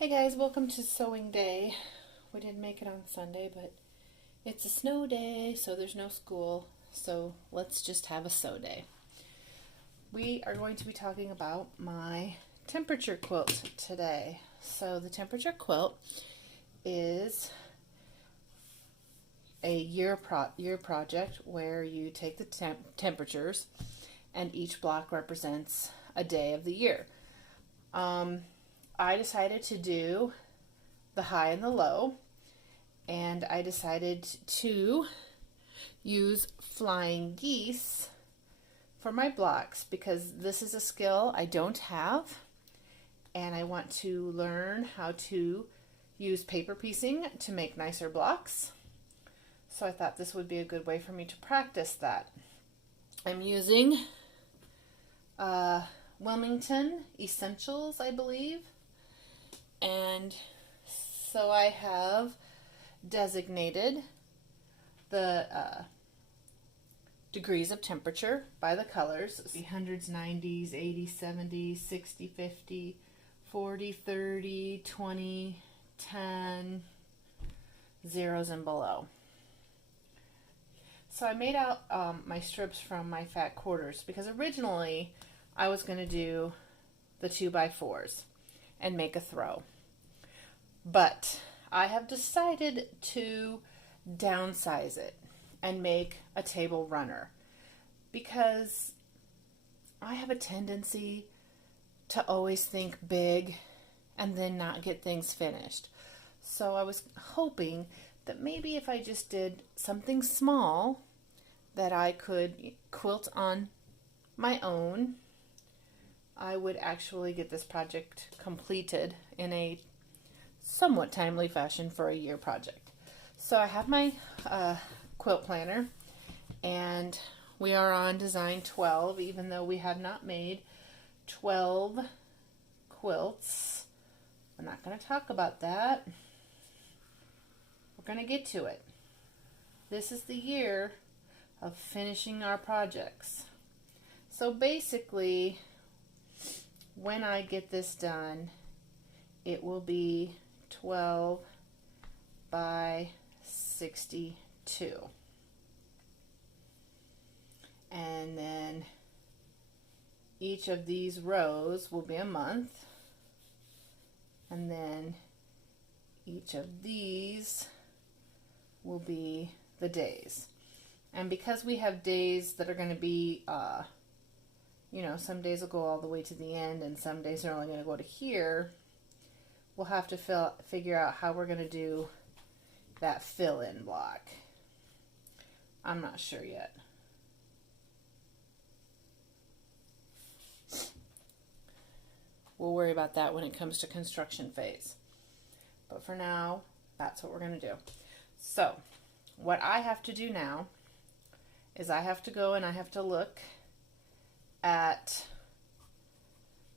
Hey guys, welcome to sewing day. We didn't make it on Sunday, but it's a snow day, so there's no school. So let's just have a sew day. We are going to be talking about my temperature quilt today. So the temperature quilt is a year project where you take the temperatures and each block represents a day of the year. I decided to do the high and the low, and I decided to use flying geese for my blocks because this is a skill I don't have, and I want to learn how to use paper piecing to make nicer blocks. So I thought this would be a good way for me to practice that. I'm using Wilmington Essentials, I believe. And so I have designated the degrees of temperature by the colors: 100s, 90s, 80s, 70s, 60, 50, 40, 30, 20, 10, zeros and below. So I made out my strips from my fat quarters because originally I was going to do the 2x4s and make a throw. But I have decided to downsize it and make a table runner because I have a tendency to always think big and then not get things finished. So I was hoping that maybe if I just did something small that I could quilt on my own, I would actually get this project completed in a somewhat timely fashion for a year project. So I have my quilt planner, and we are on design 12, even though we have not made 12 quilts. We're not going to talk about that. We're going to get to it. This is the year of finishing our projects. So basically, when I get this done, it will be 12 by 62. And then each of these rows will be a month. And then each of these will be the days. And because we have days that are going to be some days will go all the way to the end and some days are only going to go to here, we'll have to figure out how we're going to do that fill-in block. I'm not sure yet. We'll worry about that when it comes to construction phase. But for now, that's what we're going to do. So, what I have to do now is I have to go and I have to look at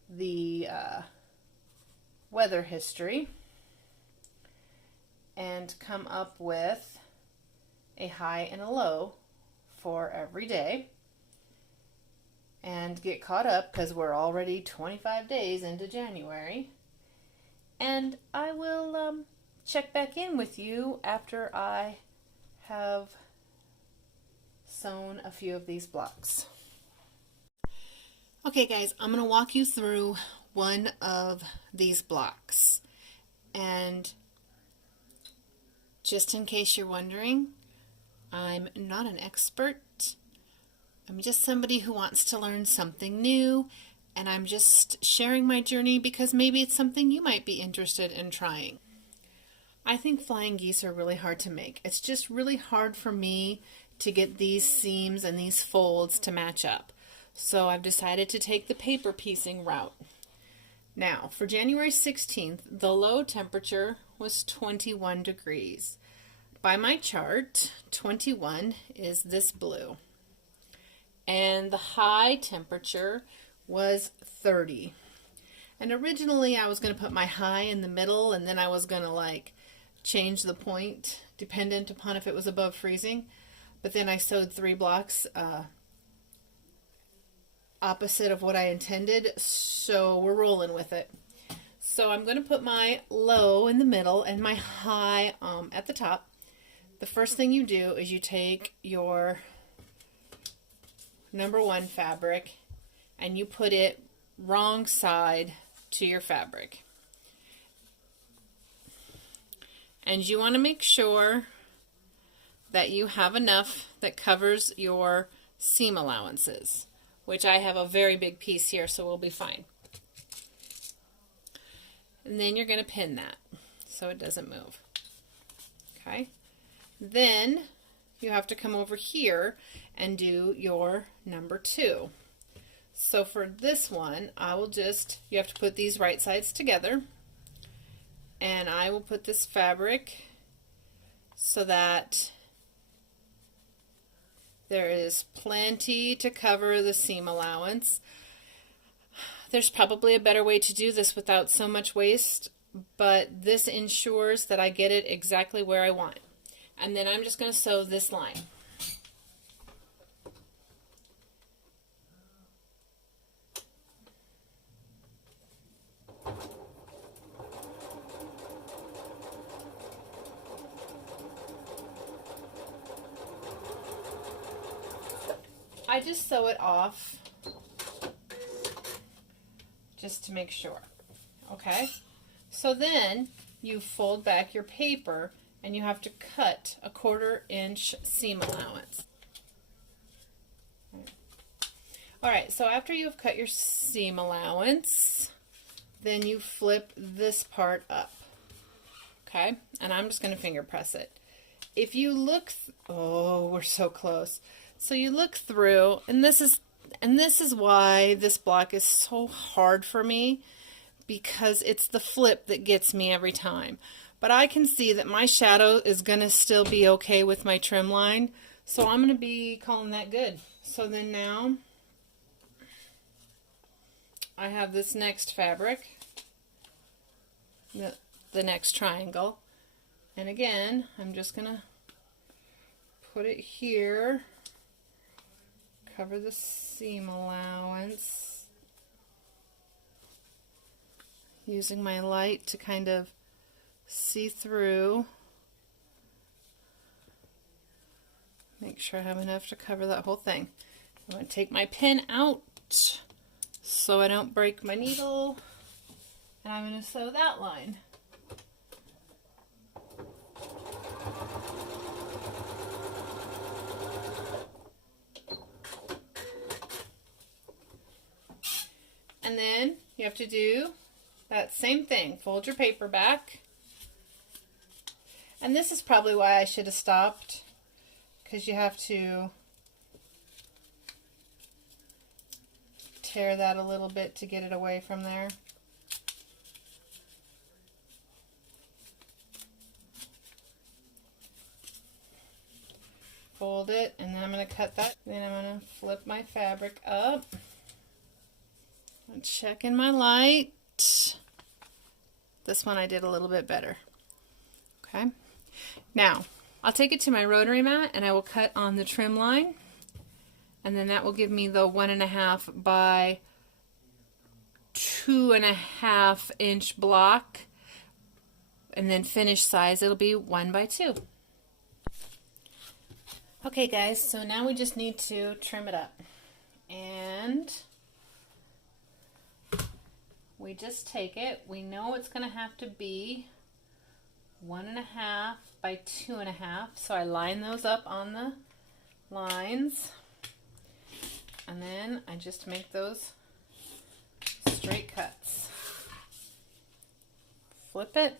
the weather history and come up with a high and a low for every day and get caught up because we're already 25 days into January, and I will check back in with you after I have sewn a few of these blocks. Okay guys, I'm going to walk you through one of these blocks, and just in case you're wondering, I'm not an expert. I'm just somebody who wants to learn something new, and I'm just sharing my journey because maybe it's something you might be interested in trying. I think flying geese are really hard to make. It's just really hard for me to get these seams and these folds to match up. So I've decided to take the paper piecing route. Now, for January 16th, the low temperature was 21 degrees. By my chart, 21 is this blue. And the high temperature was 30. And originally I was going to put my high in the middle, and then I was going to change the point dependent upon if it was above freezing. But then I sewed 3 blocks opposite of what I intended, so we're rolling with it. So I'm going to put my low in the middle and my high at the top. The first thing you do is you take your number 1 fabric and you put it wrong side to your fabric. And you want to make sure that you have enough that covers your seam allowances, which I have a very big piece here, so we'll be fine. And then you're going to pin that so it doesn't move. Okay. Then you have to come over here and do your number 2. So for this one, you have to put these right sides together, and I will put this fabric so that there is plenty to cover the seam allowance. There's probably a better way to do this without so much waste, but this ensures that I get it exactly where I want. And then I'm just going to sew this line. I just sew it off just to make sure. Okay, so then you fold back your paper and you have to cut a 1/4 inch seam allowance. Alright, so after you've cut your seam allowance, then you flip this part up. Okay, and I'm just going to finger press it. If you look, oh, we're so close. So you look through, and this is why this block is so hard for me, because it's the flip that gets me every time. But I can see that my shadow is going to still be okay with my trim line, so I'm going to be calling that good. So then now I have this next fabric, the next triangle, and again I'm just going to put it here, cover the seam allowance, using my light to kind of see through. Make sure I have enough to cover that whole thing. I'm going to take my pin out so I don't break my needle, and I'm going to sew that line. And then you have to do that same thing. Fold your paper back. And this is probably why I should have stopped, because you have to tear that a little bit to get it away from there. Fold it, and then I'm going to cut that. Then I'm going to flip my fabric up. I'm checking my light. This one I did a little bit better. Okay. Now, I'll take it to my rotary mat and I will cut on the trim line. And then that will give me the 1.5 by 2.5 inch block. And then finished size, it'll be 1 by 2. Okay guys, so now we just need to trim it up. And we just take it. We know it's going to have to be 1.5 by 2.5. So I line those up on the lines. And then I just make those straight cuts. Flip it.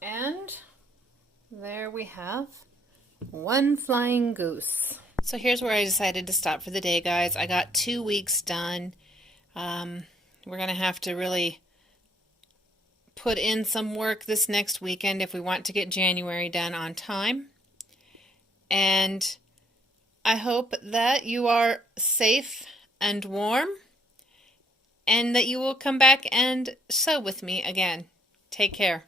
And there we have one flying goose. So here's where I decided to stop for the day, guys. I got 2 weeks done. We're going to have to really put in some work this next weekend if we want to get January done on time. And I hope that you are safe and warm, and that you will come back and sew with me again. Take care.